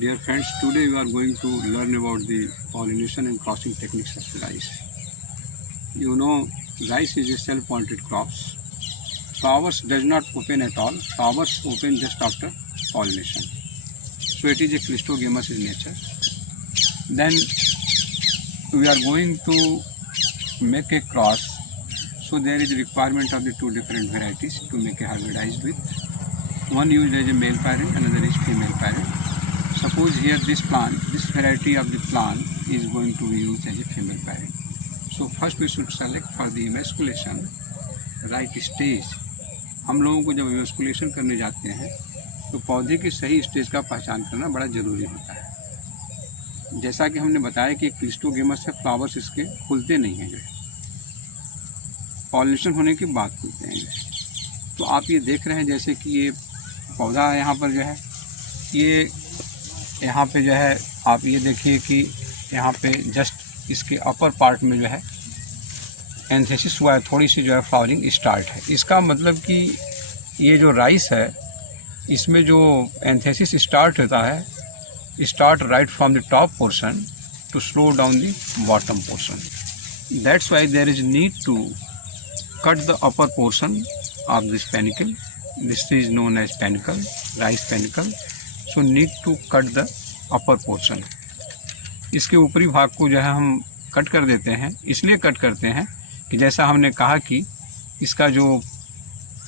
Dear friends, today we are going to learn about the pollination and crossing techniques of rice. You know, rice is a self-pollinated crops. Flowers does not open at all. Flowers open just after pollination. So it is a Clistogamous in nature. Then we are going to make a cross. So there is a requirement of the two different varieties to make a hybridized with. One used as a male parent, another is female parent. Suppose here this variety of the plant is going to be used as a female parent. So first we should select for the emasculation right stage. हम लोगों को जब emasculation करने जाते हैं तो पौधे की सही स्टेज का पहचान करना बड़ा ज़रूरी होता है। जैसा कि हमने बताया कि क्लिस्टोगेमस है, फ्लावर्स इसके खुलते नहीं हैं, जो है पॉलिनेशन होने के बाद खुलते हैं। तो आप ये देख रहे हैं जैसे कि ये पौधा यहाँ पर जो है, ये यहाँ पे जो है आप ये देखिए कि यहाँ पे जस्ट इसके अपर पार्ट में जो है एंथेसिस हुआ है, थोड़ी सी जो है फ्लावरिंग स्टार्ट है। इसका मतलब कि ये जो राइस है इसमें जो एंथेसिस स्टार्ट होता है, start right from the top portion to slow down the bottom portion. That's why there is need to cut the upper portion of this panicle. This is known as panicle, rice panicle. So need to cut the upper portion. इसके ऊपरी भाग को जो है हम cut कर देते हैं। इसलिए कट करते हैं कि जैसा हमने कहा कि इसका जो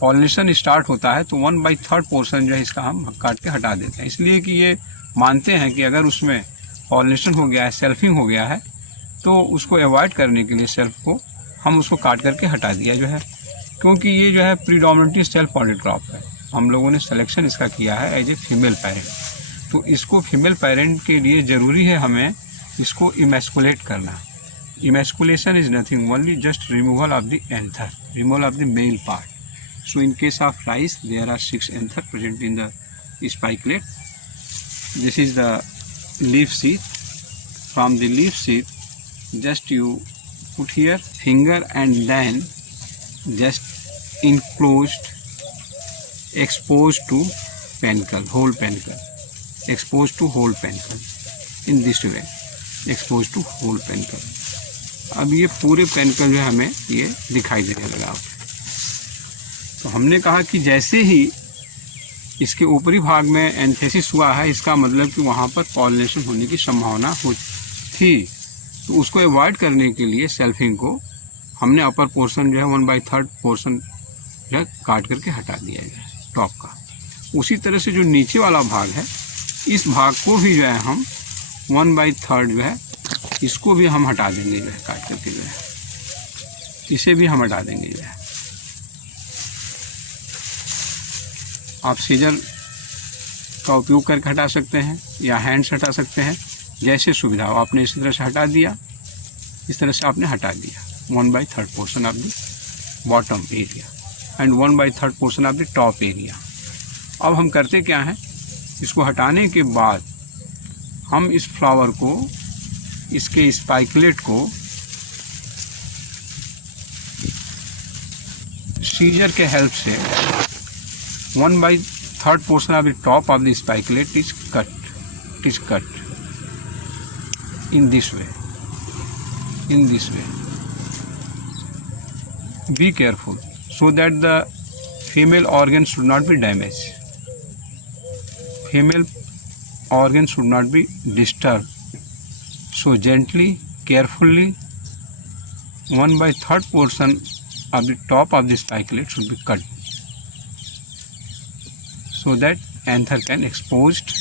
पॉलिनेशन स्टार्ट होता है तो 1/3 पोर्शन जो है इसका हम काट के हटा देते हैं। इसलिए कि ये मानते हैं कि अगर उसमें पॉलिनेशन हो गया है, सेल्फिंग हो गया है, तो उसको अवॉइड करने के लिए सेल्फ को हम उसको काट करके हटा दिया जो है, क्योंकि ये जो है प्रीडोमिनेटली सेल्फ पॉलिनेटेड क्रॉप है। हम लोगों ने सिलेक्शन इसका किया है एज ए फीमेल पेरेंट। तो इसको फीमेल पेरेंट के लिए ज़रूरी है हमें इसको इमेस्कुलेट करना। Emasculation is nothing, only just removal of the anther, removal of the male part. So in case of rice there are 6 anther present in the spikelet. This is the leaf sheath. From the leaf sheath just you put here finger and then just enclosed, exposed to panicle, whole panicle, exposed to whole panicle in this way, exposed to whole panicle. अब ये पूरे panicle जो है हमें ये दिखाई देने लगा। तो हमने कहा कि जैसे ही इसके ऊपरी भाग में एंथेसिस हुआ है, इसका मतलब कि वहाँ पर पॉलिनेशन होने की संभावना थी। तो उसको अवॉइड करने के लिए सेल्फिंग को हमने अपर पोर्शन जो है 1/3 पोर्शन जो है काट करके हटा दिया है टॉप का। उसी तरह से जो नीचे वाला भाग है, इस भाग को भी जो है हम 1/3 जो है इसको भी हम हटा देंगे जो है, काट करके जो है इसे भी हम हटा देंगे जो है। आप सीजर का उपयोग करके हटा सकते हैं या हैंड से हटा सकते हैं, जैसे सुविधा हो। आपने इसी तरह से हटा दिया, इस तरह से आपने हटा दिया 1/3 portion of the bottom area and 1/3 portion of the top area. अब हम करते क्या हैं, इसको हटाने के बाद हम इस फ्लावर को, इसके स्पाइकलेट को सीजर के हेल्प से 1/3 portion of the top of the spikelet is cut in this way. Be careful so that the female organs should not be damaged. Female organs should not be disturbed. So gently, carefully, 1/3 portion of the top of the spikelets should be cut so that anther can exposed.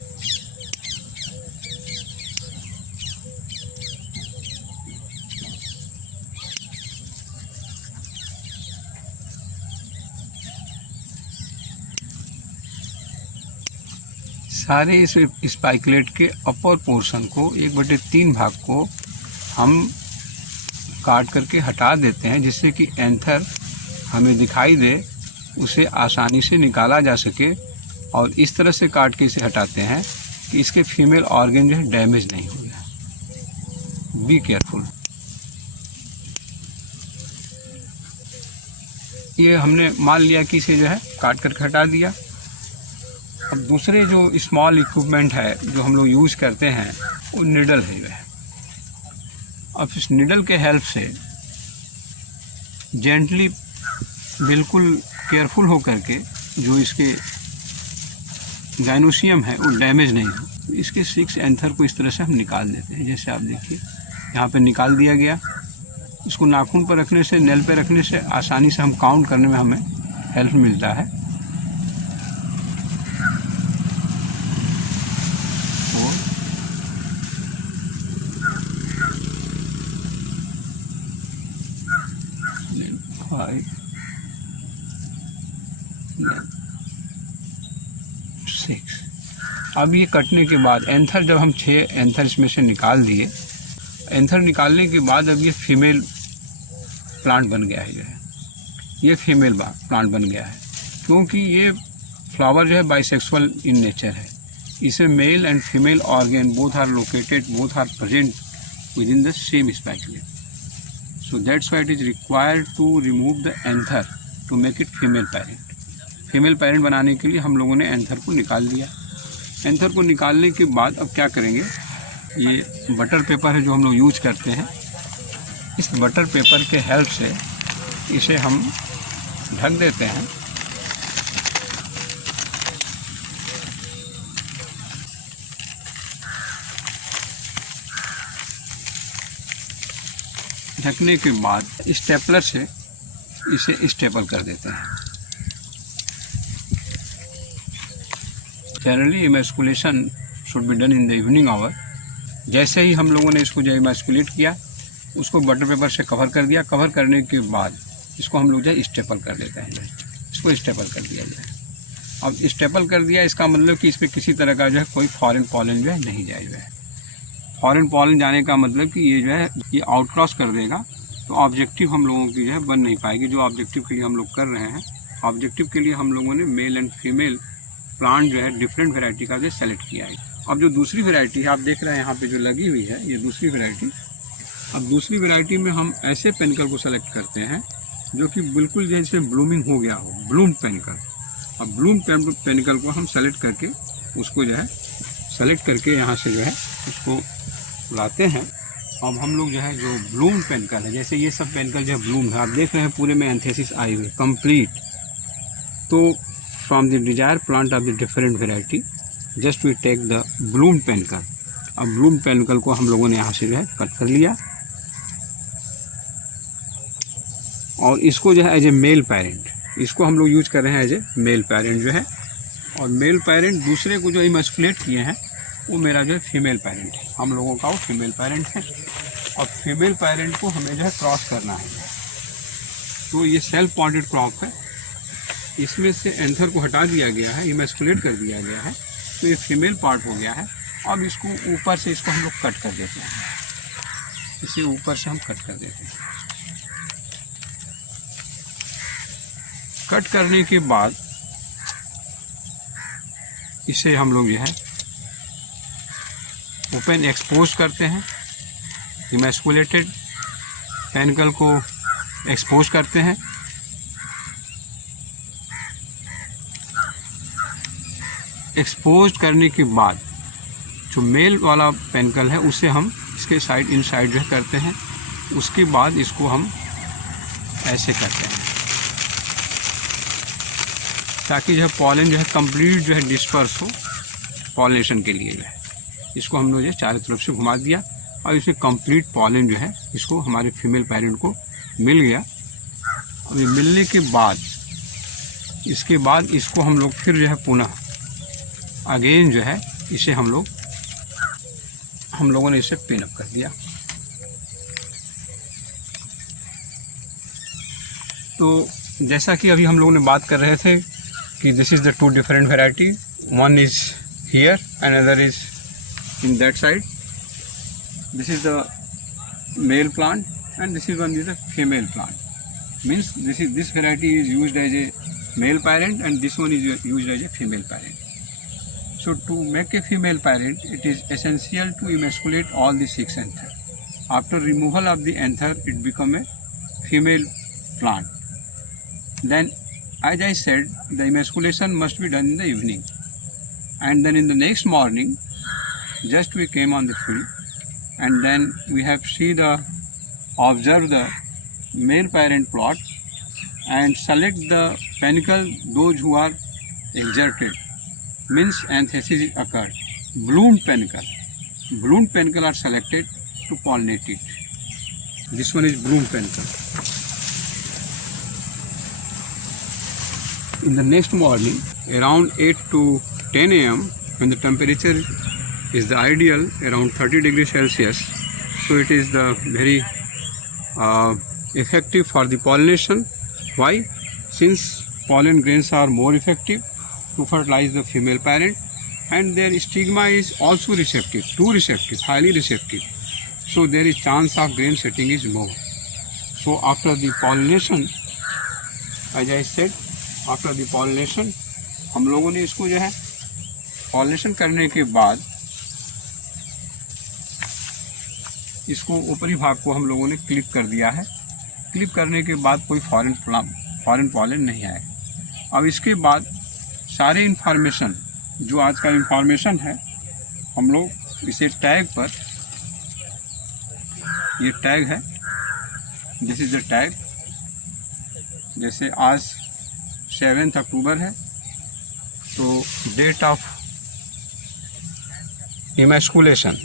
सारे इस spikelet के upper portion को 1/3 भाग को हम काट करके हटा देते हैं, जिससे कि एंथर हमें दिखाई दे, उसे आसानी से निकाला जा सके। और इस तरह से काट के इसे हटाते हैं कि इसके फीमेल ऑर्गन जो है डैमेज नहीं हो गया। Be careful. ये हमने मान लिया कि इसे जो है काट करके हटा दिया। अब दूसरे जो स्मॉल इक्विपमेंट है जो हम लोग यूज़ करते हैं वो निडल है जो है। अब इस निडल के हेल्प से जेंटली बिल्कुल केयरफुल हो करके जो इसके गाइनोसियम है वो डैमेज नहीं हो, इसके 6 एंथर को इस तरह से हम निकाल देते हैं। जैसे आप देखिए यहाँ पे निकाल दिया गया। इसको नाखून पर रखने से, नेल पे रखने से आसानी से हम काउंट करने में हमें हेल्प मिलता है। और 6। अब ये कटने के बाद एंथर, जब हम 6 एंथर इसमें से निकाल दिए, एंथर निकालने के बाद अब ये फीमेल प्लांट बन गया है जो है, ये फीमेल प्लांट बन गया है। क्योंकि ये फ्लावर जो है बाइसेक्सुअल इन नेचर है, इसे male and female organ both are located, both are present within the same spikelet. So that's why it is required to remove the anther to make it female parent. Female parent बनाने के लिए हम लोगों ने anther को निकाल दिया। Anther को निकालने के बाद अब क्या करेंगे, ये बटर पेपर है जो हम लोग यूज करते हैं, इस बटर पेपर के हेल्प से इसे हम ढक देते हैं। ढकने के बाद स्टेपलर से इसे स्टेपल कर देते हैं। Generally emasculation should be done in the evening hour. जैसे ही हम लोगों ने इसको जो इमैस्कुलेट किया, उसको बटर पेपर से कवर कर दिया। कवर करने के बाद इसको हम लोग जो है स्टेपल कर लेते हैं, इसको स्टेपल कर दिया जाए। अब स्टेपल कर दिया, इसका मतलब कि इस पर किसी तरह का जो है कोई फॉरेन पॉलन जो है नहीं जाएगा। फॉरेन पॉलन जाने का मतलब कि ये जो है ये आउटक्रॉस कर देगा, तो ऑब्जेक्टिव हम लोगों की जो है बन नहीं पाएगी। जो ऑब्जेक्टिव के लिए हम लोग कर रहे हैं, ऑब्जेक्टिव के लिए हम लोगों ने मेल एंड फीमेल प्लांट जो है डिफरेंट वैरायटी का जो सेलेक्ट किया है। अब जो दूसरी वैरायटी है आप देख रहे हैं यहाँ पे जो लगी हुई है, ये दूसरी वैरायटी। अब दूसरी वैरायटी में हम ऐसे पेनिकल को सेलेक्ट करते हैं जो कि बिल्कुल जैसे ब्लूमिंग हो गया हो, ब्लूम पेनिकल। अब ब्लूम पेनिकल को हम सेलेक्ट करके उसको जो है सेलेक्ट करके यहाँ से जो है उसको लाते हैं। अब हम लोग जो है जो ब्लूम पेनिकल है, जैसे ये सब पेनिकल जो है ब्लूम है, आप देख रहे हैं पूरे में एंथेसिस आई हुई है कंप्लीट। तो from the desire plant of the different variety just we take the bloom panicle. अब ब्लूम पेनिकल को हम लोगों ने यहाँ से जो है कट कर लिया और इसको जो है एज ए मेल पेरेंट, इसको हम लोग यूज कर रहे हैं एज ए मेल पेरेंट जो है। और मेल पेरेंट दूसरे को जो इमैस्कुलेट किए हैं वो मेरा जो है फीमेल पेरेंट है, हम लोगों का वो फीमेल पेरेंट है। और फीमेल पेरेंट को हमें जो है क्रॉस करना है। तो ये सेल्फ पॉइंटेड क्रॉप है, इसमें से एंथर को हटा दिया गया है, इमैस्कुलेट कर दिया गया है, तो ये फीमेल पार्ट हो गया है। अब इसको ऊपर से इसको हम लोग कट कर देते हैं, इसे ऊपर से हम कट कर देते हैं। कट करने के बाद इसे हम लोग जो है ओपन एक्सपोज करते हैं, इमैस्कुलेटेड पेनिकल को एक्सपोज करते हैं। एक्सपोज करने के बाद जो मेल वाला पेनिकल है उसे हम इसके साइड इनसाइड जो है करते हैं। उसके बाद इसको हम ऐसे करते हैं ताकि जो है पॉलन जो है कंप्लीट जो है डिस्पर्स हो पॉलिनेशन के लिए जो है। इसको हम लोग जो चारों तरफ से घुमा दिया और इसमें कंप्लीट पॉलन जो है इसको हमारे फीमेल पेरेंट को मिल गया। और ये मिलने के बाद इसके बाद इसको हम लोग फिर जो है पुनः अगेन जो है इसे हम लोगों ने इसे पिन अप कर दिया। तो जैसा कि अभी हम लोगों ने बात कर रहे थे कि this is the 2 different variety, one is here and other is in that side. This is the male plant and this is one is the female plant. Means this variety is used as a male parent and this one is used as a female parent. So to make a female parent, it is essential to emasculate all the 6 anther. After removal of the anther, it become a female plant. Then, as I said, the emasculation must be done in the evening. And then in the next morning, just we came on the field, and then we have observed the male parent plot and select the panicle those who are exerted, means anthesis occurred. Bloomed panicle are selected to pollinate it. This one is bloomed panicle. In the next morning, around 8 to 10 a.m., when the temperature is the ideal, around 30 degrees Celsius, so it is the very effective for the pollination. Why? Since pollen grains are more effective to fertilize the female parent, and their stigma is also receptive, too receptive, highly receptive. So there is chance of grain setting is more. So after the pollination, as I said, after the pollination हम लोगों ने इसको जो है pollination करने के बाद इसको ऊपरी भाग को हम लोगों ने क्लिप कर दिया है। क्लिप करने के बाद कोई फॉरेन पॉलन नहीं आए। अब इसके बाद सारे इन्फॉर्मेशन जो आज का इन्फॉर्मेशन है, हम लोग इसे टैग पर, ये टैग है, दिस इज द टैग। जैसे आज 7 अक्टूबर है, तो date of emasculation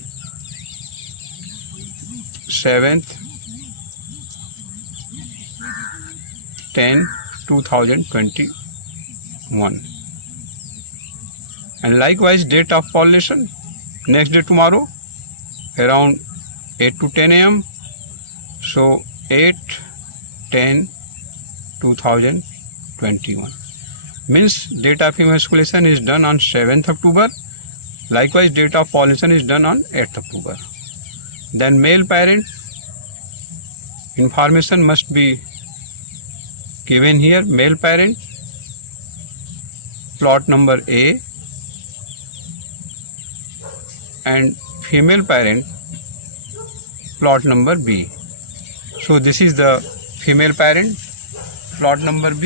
7/10/2021, and likewise date of pollination next day tomorrow around 8 to 10 a.m. so 8/10/2021 means date of emasculation is done on 7th October. Likewise date of pollination is done on 8th October. Then male parent information must be given here. Male parent plot number A and female parent plot number B. So this is the female parent plot number B,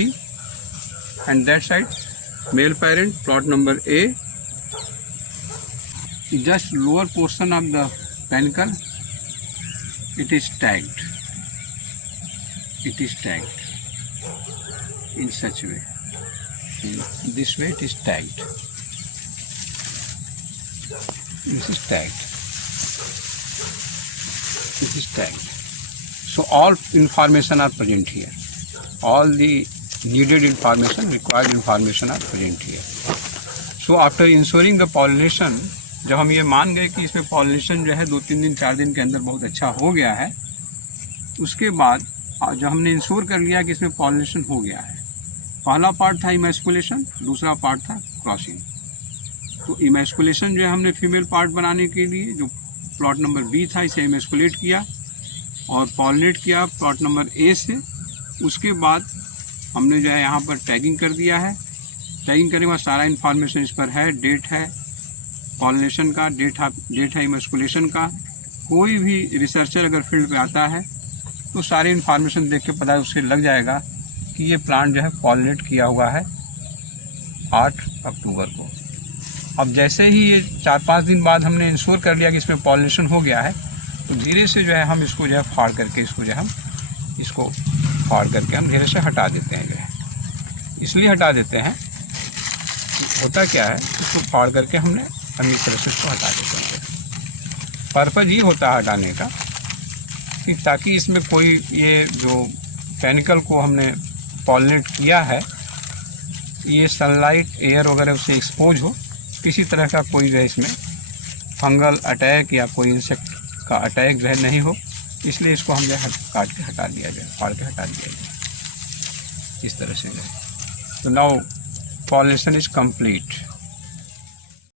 and that side male parent plot number A. Just lower portion of the panicle, it is tagged. It is tagged in such way. In this way it is tagged. This is tagged. This is tagged. So all information are present here. All the needed information, required information are present here. So after ensuring the pollination, जब हम ये मान गए कि इसमें pollination जो है 2-3 दिन 4 दिन के अंदर बहुत अच्छा हो गया है, उसके बाद जब हमने इंश्योर कर लिया कि इसमें पॉलिनेशन हो गया है, पहला पार्ट था इमैस्कुलेशन, दूसरा पार्ट था क्रॉसिंग। तो इमैस्कुलेशन जो है हमने फीमेल पार्ट बनाने के लिए जो प्लॉट नंबर बी था इसे इमैस्कुलेट किया और पॉलिनेट किया प्लॉट नंबर ए से। उसके बाद हमने जो है यहाँ पर टैगिंग कर दिया है। टैगिंग करने के बाद सारा इन्फॉर्मेशन इस पर है, डेट है पॉलिनेशन का, डेट है इमैस्कुलेशन का। कोई भी रिसर्चर अगर फील्ड पे आता है तो सारे इन्फॉर्मेशन देख के पता उससे लग जाएगा कि ये प्लांट जो है पॉलिनेट किया हुआ है 8 अक्टूबर को। अब जैसे ही ये 4-5 दिन बाद हमने इंश्योर कर लिया कि इसमें पॉलिनेशन हो गया है, तो धीरे से जो है हम इसको जो है फाड़ करके हम धीरे से हटा देते हैं। जो है इसलिए हटा देते हैं, होता क्या है, इसको फाड़ करके हमने अन्य तरह से इसको हटा देते हैं। पर्पज़ ये होता है हटाने का कि ताकि इसमें कोई ये जो पेनिकल को हमने पॉलिनेट किया है, ये सनलाइट एयर वगैरह उससे एक्सपोज हो, किसी तरह का कोई जो है इसमें फंगल अटैक या कोई इंसेक्ट का अटैक जो है नहीं हो। इसलिए इसको हम जो है काट के हटा दिया जाए, फाड़ के हटा दिया जाए इस तरह से जो है। तो नाउ पॉलिनेशन इज कंप्लीट।